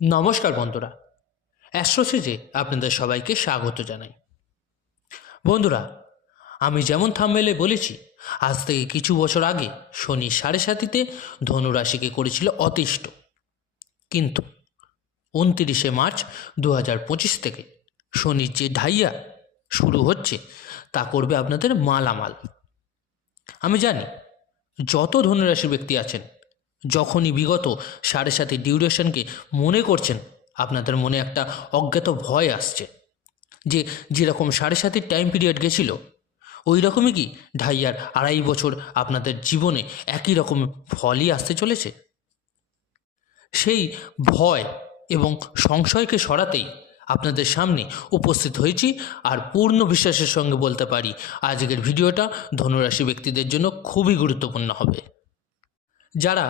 নমস্কার বন্ধুরা, অ্যাস্ট্রোসিজে আপনাদের সবাইকে স্বাগত জানাই। বন্ধুরা, আমি যেমন থাম্বনেলে বলেছি, আজ থেকে কিছু বছর আগে শনি 7.5-তে ধনুরাশিকে করেছিল অতিষ্ঠ। কিন্তু 29 মার্চ 2025 থেকে শনির যে ঢাইয়া শুরু হচ্ছে তা করবে আপনাদের মালামাল। আমি জানি যত ধনুরাশির ব্যক্তি আছেন, যখনই বিগত 7.5 ডিউরেশনকে মনে করছেন, আপনাদের মনে একটা অজ্ঞাত ভয় আসছে যে যেরকম 7.5 টাইম পিরিয়ড গেছিল, ওই রকমই কি ঢাইয়ার 2.5 বছর আপনাদের জীবনে একই রকম ফলই আসতে চলেছে। সেই ভয় এবং সংশয়কে সরাতেই আপনাদের সামনে উপস্থিত হয়েছি, আর পূর্ণ বিশ্বাসের সঙ্গে বলতে পারি আজকের ভিডিওটা ধনুরাশি ব্যক্তিদের জন্য খুবই গুরুত্বপূর্ণ হবে। যারা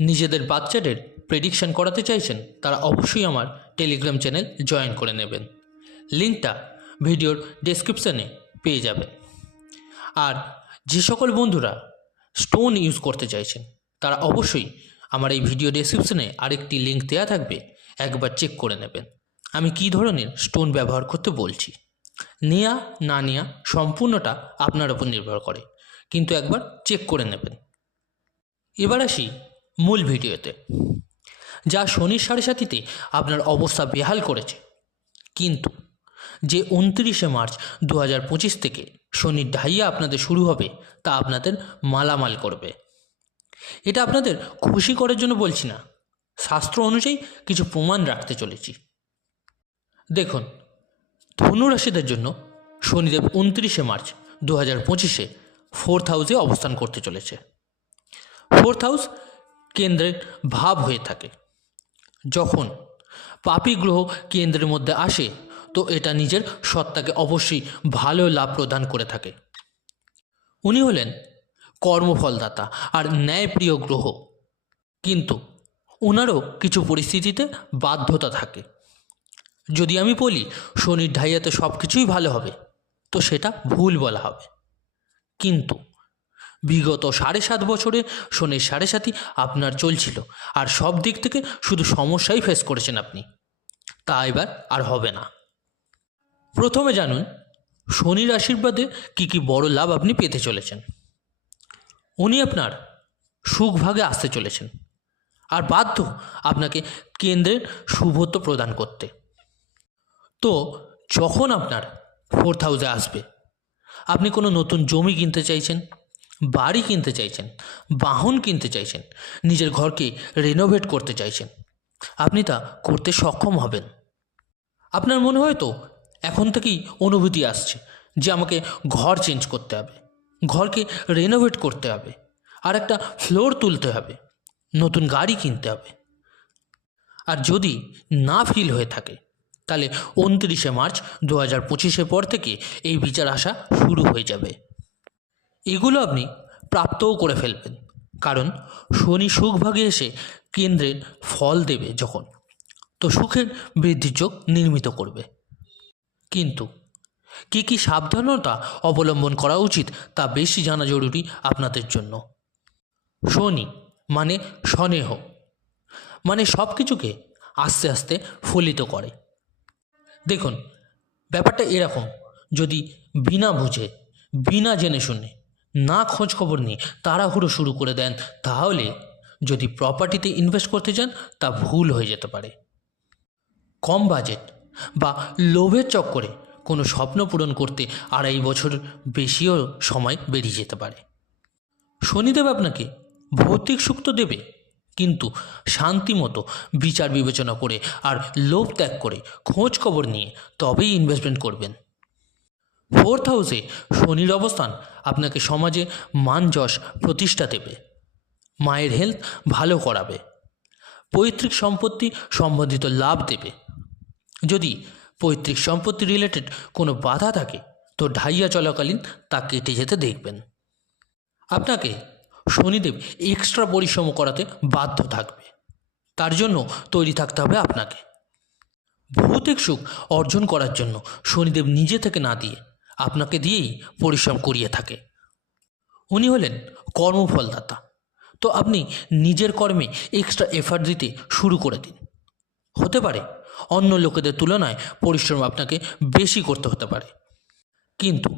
নিজেদের বাচ্চাদের প্রেডিকশন করাতে চাইছেন তারা অবশ্যই আমার টেলিগ্রাম চ্যানেল জয়েন করে নেবেন। লিঙ্কটা ভিডিওর ডেসক্রিপশানে পেয়ে যাবেন। আর যে সকল বন্ধুরা স্টোন ইউজ করতে চাইছেন তারা অবশ্যই আমার এই ভিডিও ডেসক্রিপশানে আরেকটি লিঙ্ক দেওয়া থাকবে, একবার চেক করে নেবেন আমি কী ধরনের স্টোন ব্যবহার করতে বলছি। নেয়া না নেয়া সম্পূর্ণটা আপনার উপর নির্ভর করে, কিন্তু একবার চেক করে নেবেন। এবার আসি মূল ভিডিওতে। যা শনির 7.5-তে আপনার অবস্থা বেহাল করেছে, কিন্তু যে 29 মার্চ 2025 থেকে শনির ঢাইয়া আপনাদের শুরু হবে তা আপনাদের মালামাল করবে। এটা আপনাদের খুশি করার জন্য বলছি না, শাস্ত্র অনুযায়ী কিছু প্রমাণ রাখতে চলেছি। দেখুন, ধনুরাশিদের জন্য শনিদেব 29 মার্চ 2025-এ 4th হাউসে অবস্থান করতে চলেছে। 4th হাউস কেন্দ্রের ভাব হয়ে থাকে। যখন পাপী গ্রহ কেন্দ্রের মধ্যে আসে তো এটা নিজের সত্তাকে অবশ্যই ভালো লাভ প্রদান করে থাকে। উনি হলেন কর্মফলদাতা আর ন্যায়প্রিয় গ্রহ, কিন্তু ওনারও কিছু পরিস্থিতিতে বাধ্যতা থাকে। যদি আমি বলি শনির ঢাইয়াতে সব কিছুই ভালো হবে তো সেটা ভুল বলা হবে। কিন্তু বিগত 7.5 বছরে শনির 7.5 আপনার চলছিল, আর সব দিক থেকে শুধু সমস্যাই ফেস করেছেন আপনি। তা এবার আর হবে না। প্রথমে জানুন শনির আশীর্বাদে কী কী বড় লাভ আপনি পেতে চলেছেন। উনি আপনার সুখভাগে আসতে চলেছেন, আর বাধ্য আপনাকে কেন্দ্রের শুভত্ব প্রদান করতে। তো যখন আপনার 4th হাউসে আসবে, আপনি কোনো নতুন জমি কিনতে চাইছেন, বাড়ি কিনতে চাইছেন, বাহন কিনতে চাইছেন, নিজের ঘরকে রেনোভেট করতে চাইছেন, আপনি তা করতে সক্ষম হবেন। আপনার মনে হয় তো এখন থেকেই অনুভূতি আসছে যে আমাকে ঘর চেঞ্জ করতে হবে, ঘরকে রেনোভেট করতে হবে, আর একটা ফ্লোর তুলতে হবে, নতুন গাড়ি কিনতে হবে। আর যদি না ফিল হয়ে থাকে তাহলে 29 মার্চ 2025-এর পর থেকে এই বিচার আসা শুরু হয়ে যাবে। এগুলো আপনি প্রাপ্তও করে ফেলবেন, কারণ শনি সুখভাগে এসে কেন্দ্রের ফল দেবে যখন, তো সুখের বৃদ্ধির চোখ নির্মিত করবে। কিন্তু কী কী সাবধানতা অবলম্বন করা উচিত তা বেশি জানা জরুরি আপনাদের জন্য। শনি মানে স্বনেহ, মানে সব কিছুকে আস্তে আস্তে ফলিত করে। দেখুন, ব্যাপারটা এরকম, যদি বিনা বুঝে, বিনা জেনে শুনে, না খোঁজ খবর নিয়ে তাড়াহুড়ো শুরু করে দেন, তাহলে যদি প্রপার্টিতে ইনভেস্ট করতে যান তা ভুল হয়ে যেতে পারে। কম বাজেট বা লোভের চক্করে কোনো স্বপ্ন পূরণ করতে 2.5 বছর বেশিও সময় বেরিয়ে যেতে পারে। শনিদেব আপনাকে ভৌতিক সুখ তো দেবে, কিন্তু শান্তিমতো বিচার বিবেচনা করে আর লোভ ত্যাগ করে খোঁজ খবর নিয়ে তবেই ইনভেস্টমেন্ট করবেন। 4th হাউসে শনির অবস্থান আপনাকে সমাজে মান যশ প্রতিষ্ঠা দেবে, মায়ের হেলথ ভালো করাবে, পৈতৃক সম্পত্তি সম্বন্ধিত লাভ দেবে। যদি পৈতৃক সম্পত্তি রিলেটেড কোনো বাধা থাকে তো ঢাইয়া চলাকালীন তা কেটে যেতে দেখবেন। আপনাকে শনিদেব এক্সট্রা পরিশ্রম করাতে বাধ্য থাকবে, তার জন্য তৈরি থাকতে হবে আপনাকে। ভৌতিক সুখ অর্জন করার জন্য শনিদেব নিজে থেকে না দিয়ে আপনাকে দিয়েই পরিশ্রম করিয়ে থাকে। উনি হলেন কর্মফলদাতা, তো আপনি নিজের কর্মে এক্সট্রা এফার্ট দিতে শুরু করে দিন। হতে পারে অন্য লোকেদের তুলনায় পরিশ্রম আপনাকে বেশি করতে হতে পারে, কিন্তু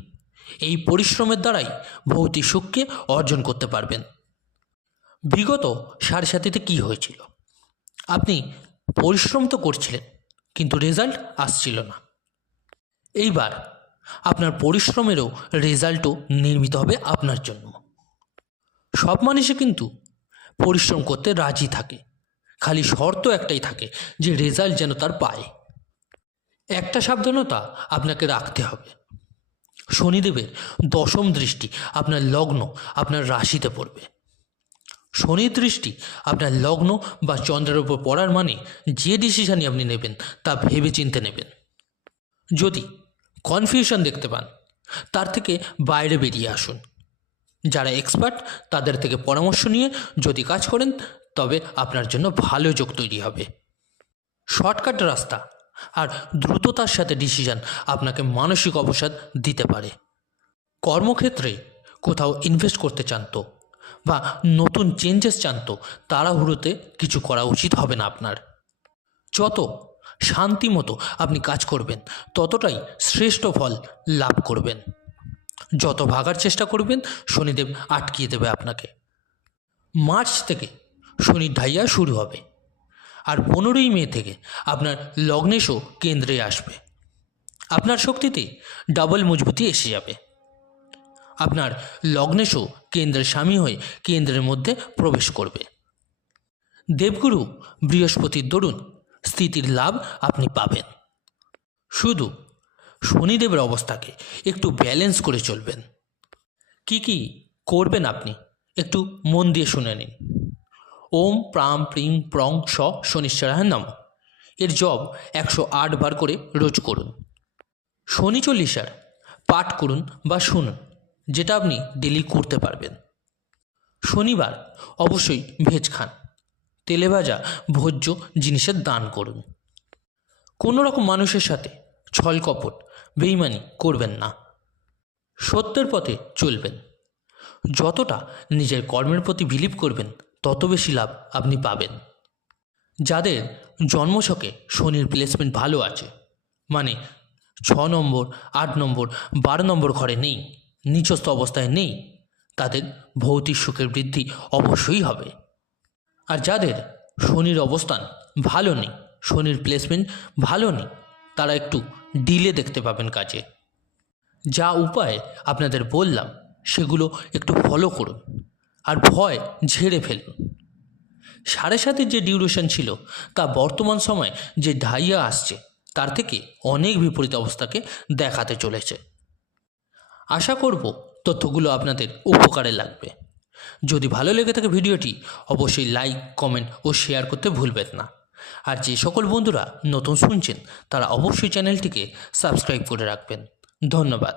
এই পরিশ্রমের দ্বারাই ভৌতিক সুখকে অর্জন করতে পারবেন। বিগত সাড়ে কী হয়েছিল? আপনি পরিশ্রম তো করছিলেন, কিন্তু রেজাল্ট আসছিল না। এইবার আপনার পরিশ্রমেরও রেজাল্টও নির্মিত হবে আপনার জন্য। সব মানুষই কিন্তু পরিশ্রম করতে রাজি থাকে, খালি শর্ত একটাই থাকে যে রেজাল্ট যেন তার পায়। একটা সাবধানতা আপনাকে রাখতে হবে, শনিদেবের দশম দৃষ্টি আপনার লগ্ন, আপনার রাশিতে পড়বে। শনির দৃষ্টি আপনার লগ্ন বা চন্দ্রের উপর পড়ার মানে যে ডিসিশনই আপনি নেবেন তা ভেবে চিন্তে নেবেন। যদি কনফিউশন দেখতে পান, তার থেকে বাইরে বেরিয়ে আসুন। যারা এক্সপার্ট তাদের থেকে পরামর্শ নিয়ে যদি কাজ করেন, তবে আপনার জন্য ভালো যোগ তৈরি হবে। শর্টকাট রাস্তা আর দ্রুততার সাথে ডিসিশন আপনাকে মানসিক অবসাদ দিতে পারে। কর্মক্ষেত্রে কোথাও ইনভেস্ট করতে চান তো, বা নতুন চেঞ্জেস চান তো, তাড়াহুড়োতে কিছু করা উচিত হবে না আপনার। যত শান্তি মতো আপনি কাজ করবেন, ততটাই শ্রেষ্ঠ ফল লাভ করবেন। যত ভাগার চেষ্টা করবেন, শনিদেব আটকিয়ে দেবে আপনাকে। মার্চ থেকে শনির ঢাইয়া শুরু হবে, আর 15ই মে থেকে আপনার লগ্নেশও কেন্দ্রে আসবে। আপনার শক্তিতে ডাবল মজবুতি এসে যাবে। আপনার লগ্নেশও কেন্দ্রের স্বামী হয়ে কেন্দ্রের মধ্যে প্রবেশ করবে। দেবগুরু বৃহস্পতির দরুন স্থিতির লাভ আপনি পাবেন। শুধু শনিদেবের অবস্থাকে একটু ব্যালেন্স করে চলবেন। কি করবেন আপনি একটু মন দিয়ে শুনে নিন। ওম প্রাম প্রিং প্রং স শনিশ্চরায় নমঃ এর জপ 108 বার করে রোজ করুন। শনি চল্লিশার পাঠ করুন বা শুনুন, যেটা আপনি ডেলি করতে পারবেন। শনিবার অবশ্যই ভেজ খান, তেলে ভাজা ভোজ্য জিনিসের দান করুন। কোনো রকম মানুষের সাথে ছল কপট বেইমানি করবেন না। সত্যের পথে চলবেন। যতটা নিজের কর্মের প্রতি বিলিভ করবেন, তত বেশি লাভ আপনি পাবেন। যাদের জন্মছকে শনির প্লেসমেন্ট ভালো আছে, মানে 6 নম্বর, 8 নম্বর, 12 নম্বর ঘরে নেই, নিচস্থ অবস্থায় নেই, তাদের ভৌতিক সুখের বৃদ্ধি অবশ্যই হবে। আর যাদের শনির অবস্থান ভালো নেই, শনির প্লেসমেন্ট ভালো নেই, তারা একটু ডিলে দেখতে পাবেন কাজে। যা উপায় আপনাদের বললাম সেগুলো একটু ফলো করুন, আর ভয় ঝেড়ে ফেলুন। 7.5 যে ডিউরেশন ছিল, তা বর্তমান সময় যে ঢাইয়া আসছে তার থেকে অনেক বিপরীত অবস্থাকে দেখাতে চলেছে। আশা করব তথ্যগুলো আপনাদের উপকারে লাগবে। যদি ভালো লেগে থাকে ভিডিওটি, অবশ্যই লাইক, কমেন্ট ও শেয়ার করতে ভুলবেন না। আর যে সকল বন্ধুরা নতুন শুনছেন, তারা অবশ্যই চ্যানেলটিকে সাবস্ক্রাইব করে রাখবেন। ধন্যবাদ।